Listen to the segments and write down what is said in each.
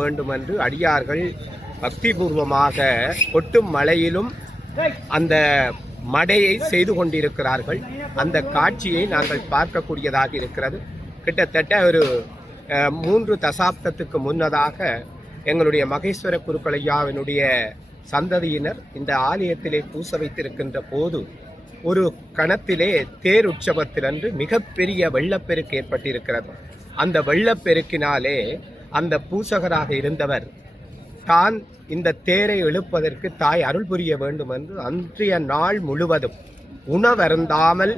வேண்டும் என்று அடியார்கள் பக்திபூர்வமாக கொட்டும் மழையிலும் அந்த மடையை செய்து கொண்டிருக்கிறார்கள். அந்த காட்சியை நாங்கள் பார்க்கக்கூடியதாக இருக்கிறது. கிட்டத்தட்ட ஒரு 3 தசாப்தத்துக்கு முன்னதாக எங்களுடைய மகேஸ்வர குருக்களையாவினுடைய சந்ததியினர் இந்த ஆலயத்திலே பூச வைத்திருக்கின்ற போது ஒரு கணத்திலே தேர் உற்சவத்திலன்று மிகப்பெரிய வெள்ளப்பெருக்கு ஏற்பட்டிருக்கிறது. அந்த வெள்ளப்பெருக்கினாலே அந்த பூசகராக இருந்தவர் தான் இந்த தேரை எழுப்பதற்கு தாய் அருள் புரிய வேண்டும் என்று அன்றைய நாள் முழுவதும் உணவருந்தாமல்,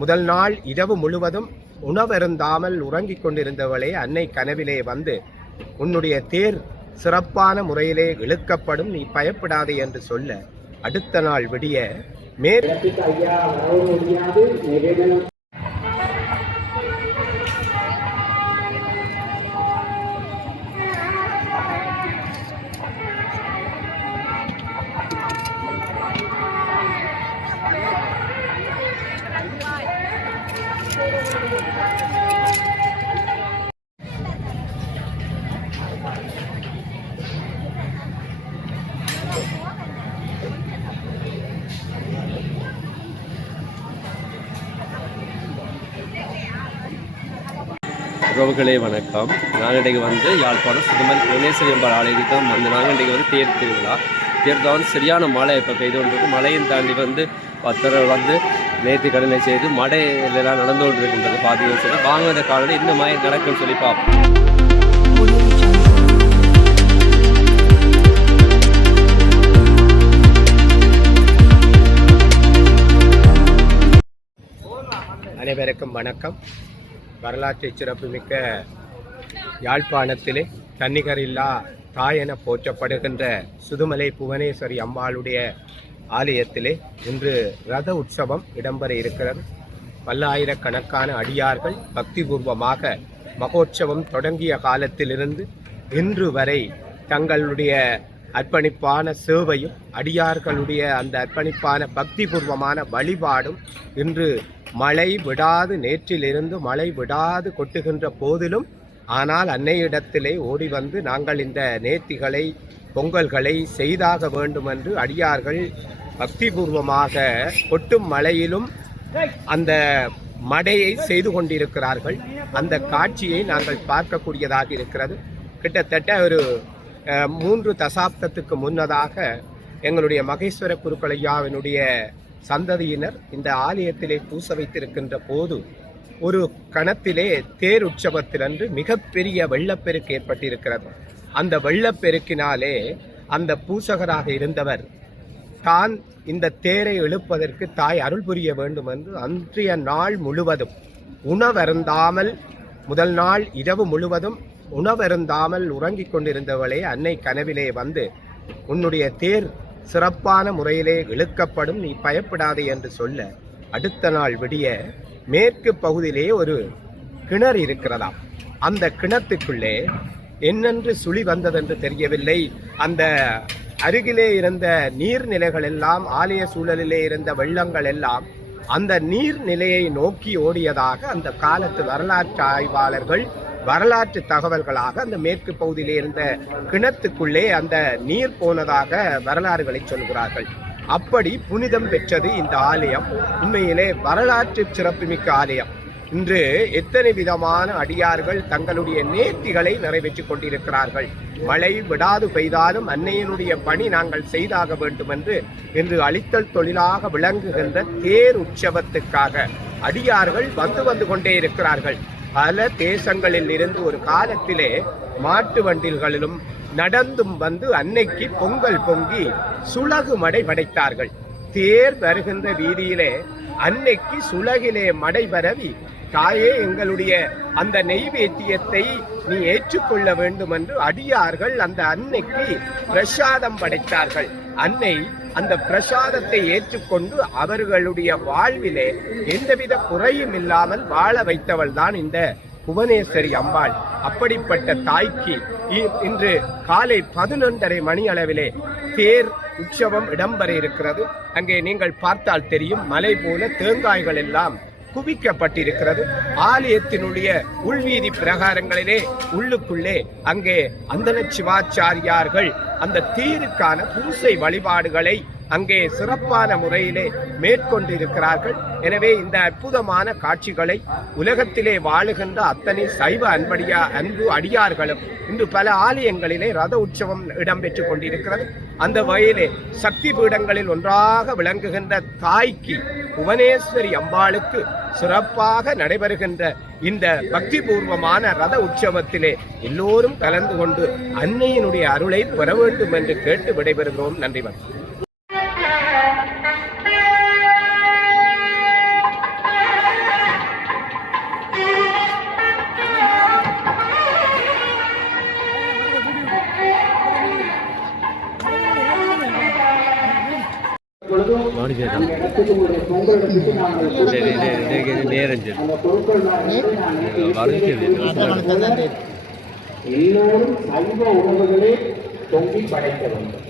முதல் நாள் இரவு முழுவதும் உணவருந்தாமல் உறங்கிக் கொண்டிருந்தவளே அன்னை கனவிலே வந்து உன்னுடைய தேர் சிறப்பான முறையிலே இழுக்கப்படும், நீ பயப்படாதே என்று சொல்ல அடுத்த நாள் விடிய உறவுகளே வணக்கம். நாங்கள் இன்றைக்கு வந்து யாழ்ப்பாணம் சுதுமல் புவனேஸ்வரியம்பாள் ஆலயத்துக்கு தான் வந்து நாங்கள் இன்றைக்கு வந்து தேர் திருவிழா வந்து சரியான மழை இப்போ பெய்து கொண்டிருக்கு. மழையும் தாண்டி வந்து பத்தரை வந்து நேற்று கடனை செய்து மழையெல்லாம் நடந்து கொண்டு இருக்கின்றது. பார்த்தீங்கன்னு சொல்லி வாங்குவத காலையில் இந்த மாதிரி நடக்குன்னு சொல்லி பார்ப்போம். அனைவருக்கும் வணக்கம். வரலாற்று சிறப்புமிக்க யாழ்ப்பாணத்திலே தன்னிகரில்லா தாயென போற்றப்படுகின்ற சுதுமலை புவனேஸ்வரி அம்பாளுடைய ஆலயத்திலே இன்று ரத உற்சவம் இடம்பெற இருக்கிறது. பல்லாயிரக்கணக்கான அடியார்கள் பக்திபூர்வமாக மகோற்சவம் தொடங்கிய காலத்திலிருந்து இன்று வரை தங்களுடைய அர்ப்பணிப்பான சேவையும் அடியார்களுடைய அந்த அர்ப்பணிப்பான பக்திபூர்வமான வழிபாடும் இன்று மழை விடாது, நேற்றிலிருந்து மழை விடாது கொட்டுகின்ற போதிலும் ஆனால் அன்னையிடத்திலே ஓடி வந்து நாங்கள் இந்த நேர்த்திகளை பொங்கல்களை செய்தாக வேண்டும் என்று அடியார்கள் பக்திபூர்வமாக கொட்டும் மழையிலும் அந்த மடையை செய்து கொண்டிருக்கிறார்கள். அந்த காட்சியை நாங்கள் பார்க்கக்கூடியதாக இருக்கிறது. கிட்டத்தட்ட ஒரு 3 தசாப்தத்துக்கு முன்னதாக எங்களுடைய மகேஸ்வர குருக்களையாவினுடைய சந்ததியினர் இந்த ஆலயத்திலே பூச வைத்திருக்கின்ற போது ஒரு கணத்திலே தேர் உற்சவத்திலன்று மிகப்பெரிய வெள்ளப்பெருக்கு ஏற்பட்டிருக்கிறது. அந்த வெள்ளப்பெருக்கினாலே அந்த பூசகராக இருந்தவர் தான் இந்த தேரை எழுப்பதற்கு தாய் அருள் புரிய வேண்டும் என்று அன்றைய நாள் முழுவதும் உணவருந்தாமல், முதல் நாள் இரவு முழுவதும் உணவருந்தாமல் உறங்கிக் கொண்டிருந்தவளே அன்னை கனவிலே வந்து உன்னுடைய தேர் சிறப்பான முறையிலே இழுக்கப்படும், நீ பயப்படாதே என்று சொல்ல அடுத்த நாள் விடிய மேற்கு பகுதியிலே ஒரு கிணறு இருக்கிறதாம். அந்த கிணத்துக்குள்ளே என்னென்று சுழி வந்ததென்று தெரியவில்லை. அந்த அருகிலே இருந்த நீர்நிலைகள் எல்லாம், ஆலய சூழலிலே இருந்த வெள்ளங்கள் எல்லாம் அந்த நீர்நிலையை நோக்கி ஓடியதாக அந்த காலத்து வரலாற்று ஆய்வாளர்கள் வரலாற்று தகவல்களாக அந்த மேற்கு பகுதியிலே இருந்த கிணத்துக்குள்ளே அந்த நீர் போனதாக வரலாறுகளை சொல்கிறார்கள். அப்படி புனிதம் பெற்றது இந்த ஆலயம். உண்மையிலே வரலாற்று சிறப்புமிக்க ஆலயம். இன்று எத்தனை விதமான அடியார்கள் தங்களுடைய நேர்த்திகளை நிறைவேற்றிக் கொண்டிருக்கிறார்கள். மழை விடாது பெய்தாலும் அன்னையினுடைய பணி நாங்கள் செய்தாக வேண்டும் என்று இன்று அழித்தல் தொழிலாக விளங்குகின்ற தேர் உற்சவத்துக்காக அடியார்கள் வந்து கொண்டே இருக்கிறார்கள். பல தேசங்களில் இருந்து ஒரு காலத்திலே மாட்டு வண்டில்களிலும் நடந்தும் வந்து அன்னைக்கு பொங்கல் பொங்கி சுலகு மடை படைத்தார்கள். தேர் வருகின்ற வீதியிலே அன்னைக்கு சுலகிலே மடை பரவி, தாயே எங்களுடைய அந்த நெய்வேத்தியத்தை நீ ஏற்றுக்கொள்ள வேண்டும் என்று அடியார்கள் அந்த அன்னைக்கு பிரசாதம் படைத்தார்கள். அன்னை அந்த பிரசாதத்தை ஏற்றுக்கொண்டு அவர்களுடைய வாழ்விலே எந்தவித குறையும் இல்லாமல் வாழ வைத்தவள் தான் இந்த புவனேஸ்வரி அம்பாள். அப்படிப்பட்ட தாய்க்கு இன்று காலை 11:30 மணி அளவிலே தேர் உற்சவம் இடம்பெற இருக்கிறது. அங்கே நீங்கள் பார்த்தால் தெரியும், மலை போல தேங்காய்கள் எல்லாம் குவிக்கப்பட்டிருக்கிறது. ஆலயத்தினுடைய உள்வீதி பிரகாரங்களிலே உள்ளுக்குள்ளே அங்கே அந்தன சிவாச்சாரியார்கள் அந்த தேருக்கான பூசை வழிபாடுகளை அங்கே சிறப்பான முறையிலே மேற்கொண்டிருக்கிறார்கள். எனவே இந்த அற்புதமான காட்சிகளை உலகத்திலே வாழுகின்ற அத்தனை சைவ அன்பு அடியார்களும் இன்று பல ஆலயங்களிலே ரத உற்சவம் இடம்பெற்றுக் கொண்டிருக்கிறது. அந்த வகையிலே சக்தி பீடங்களில் ஒன்றாக விளங்குகின்ற தாய்க்கு புவனேஸ்வரி அம்பாளுக்கு சிறப்பாக நடைபெறுகின்ற இந்த பக்தி பூர்வமான ரத உற்சவத்திலே எல்லோரும் கலந்து கொண்டு அன்னையினுடைய அருளை பெற வேண்டும் என்று கேட்டு விடைபெறுகிறோம். நன்றி. வணக்கம். எல்லோரும் சைவ உணவுகளே தொங்கி படைக்க வேண்டும்.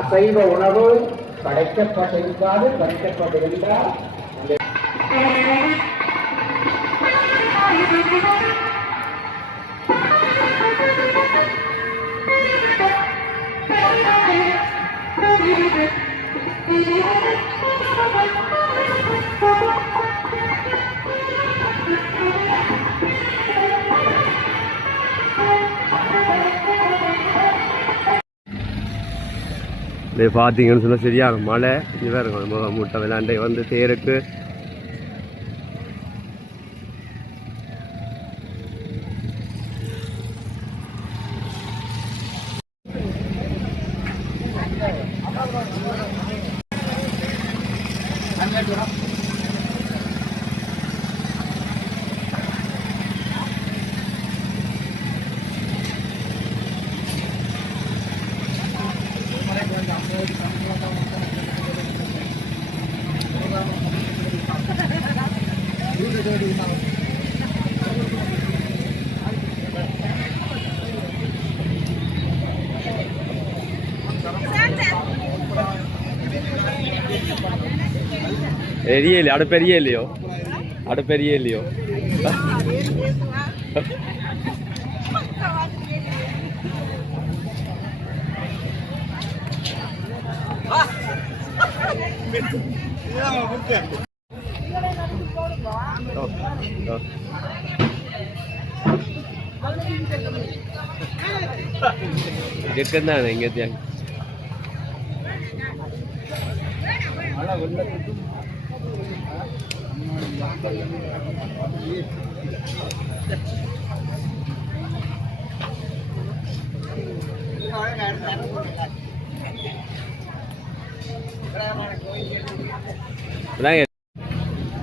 அசைவ உணவு படைக்கப்பட்டிருக்காது. படைக்கப்பட்டிருந்தால் பார்த்தீங்கன்னு சொன்னால் சரியான மழை இதாக இருக்கும். முட்டை விளாண்டை வந்து தேருக்கு എരിയല്ലേ അവിടെ പെരിയല്ലയോ അവിടെ പെരിയല്ലയോ ഇതൊക്കെ എന്താണ് ഇങ്ങനത്തെ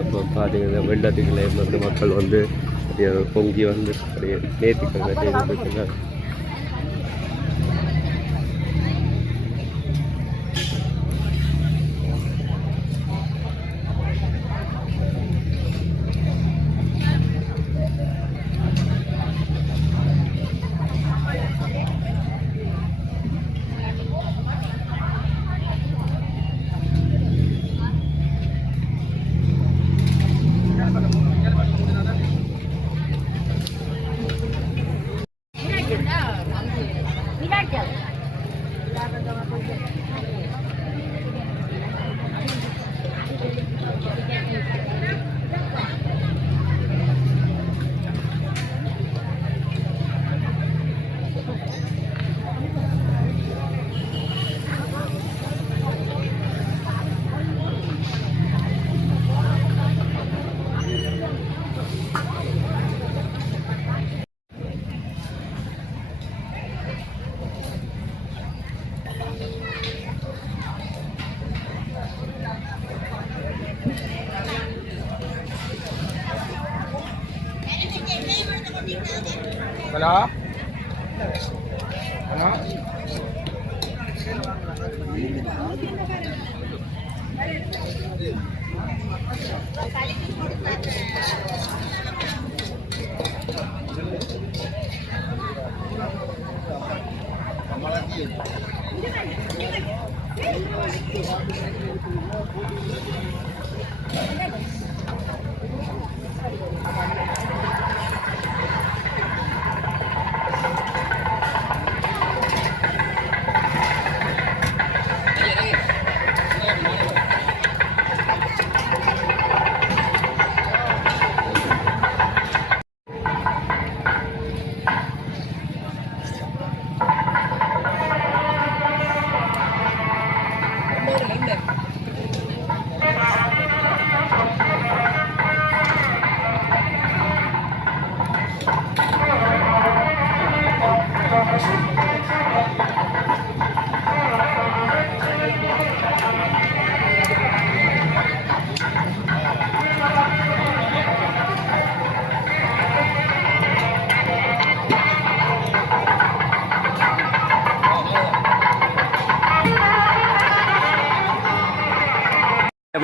இப்போ பார்த்தீங்கன்னா வெள்ளத்துக்குள்ளே வந்து மக்கள் வந்து பொங்கி வந்து அப்படியே நேர்த்திக்கங்க செய்துருக்காங்க. ஹலோ ஹலோ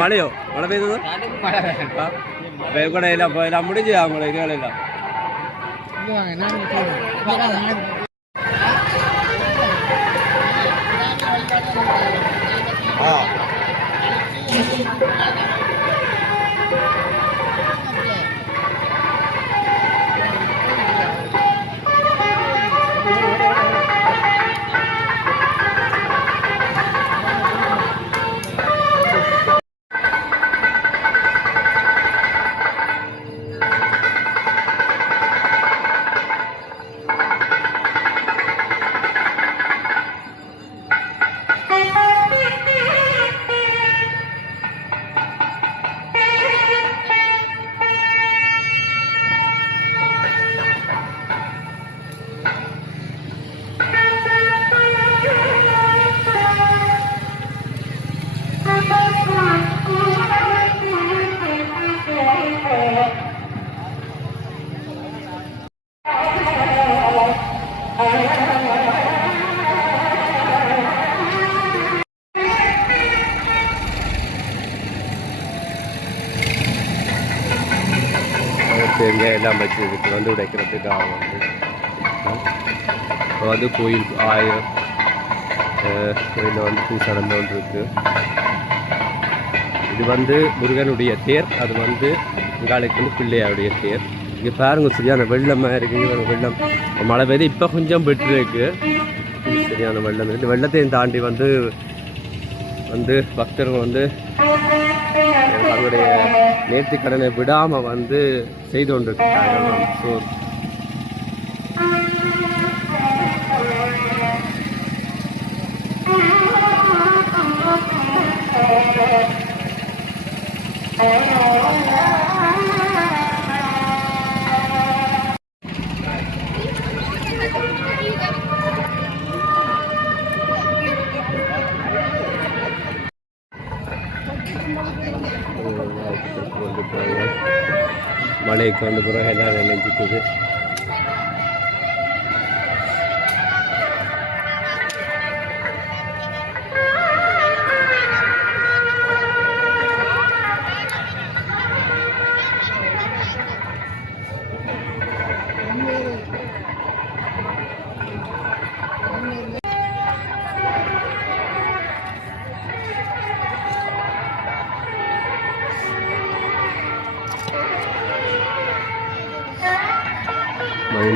மழையோ மழை பெய்யுது கூட இல்லை இப்போ எல்லாம் முடிஞ்சு அவங்கள இதுகள் இல்லை தேங்காய் எல்லாம் வச்சு இதுக்கு வந்து உடைக்கிறதுக்காக வந்து கோயில் கோயிலில் வந்து பூசை நடந்து கொண்டு இருக்கு. இது வந்து முருகனுடைய தேர், அது வந்து இங்காலைக்கு வந்து பிள்ளையாருடைய தேர். இங்கே பாருங்க சரியான வெள்ளமாக இருக்குது. வெள்ளம் மழை பெய்து இப்போ கொஞ்சம் பெட்ரு இருக்கு. சரியான வெள்ளம் இருக்குது. வெள்ளத்தையும் தாண்டி வந்து வந்து பக்தர்கள் வந்து அவருடைய நேர்த்திக்கடனை விடாமல் வந்து செய்து கொண்டிருக்கிறார்கள். ஸோ மழைக்கு வந்து பிறகு எல்லாம் நினைஞ்சிட்டுது.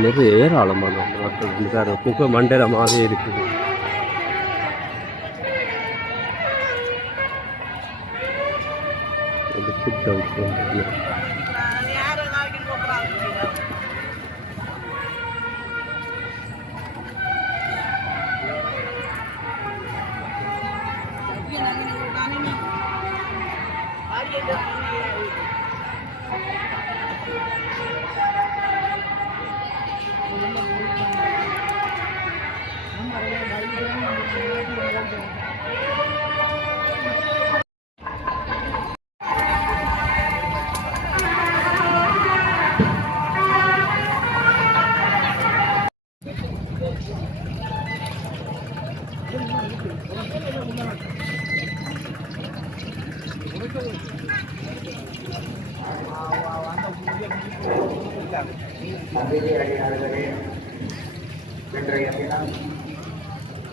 நிறைய ஏராளமான மக்கள் முக மண்டலமாகவே இருக்குது.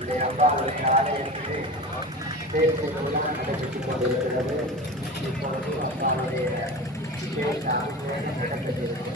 அம்பாளுடைய ஆலயத்திலே தேர் திருவிழா நடைபெற்றுக் கொண்டிருக்கிறது. இப்பொழுது அம்பாளுடைய விசேஷ அபிஷேகம் இடம்பெற்றிருக்கிறது.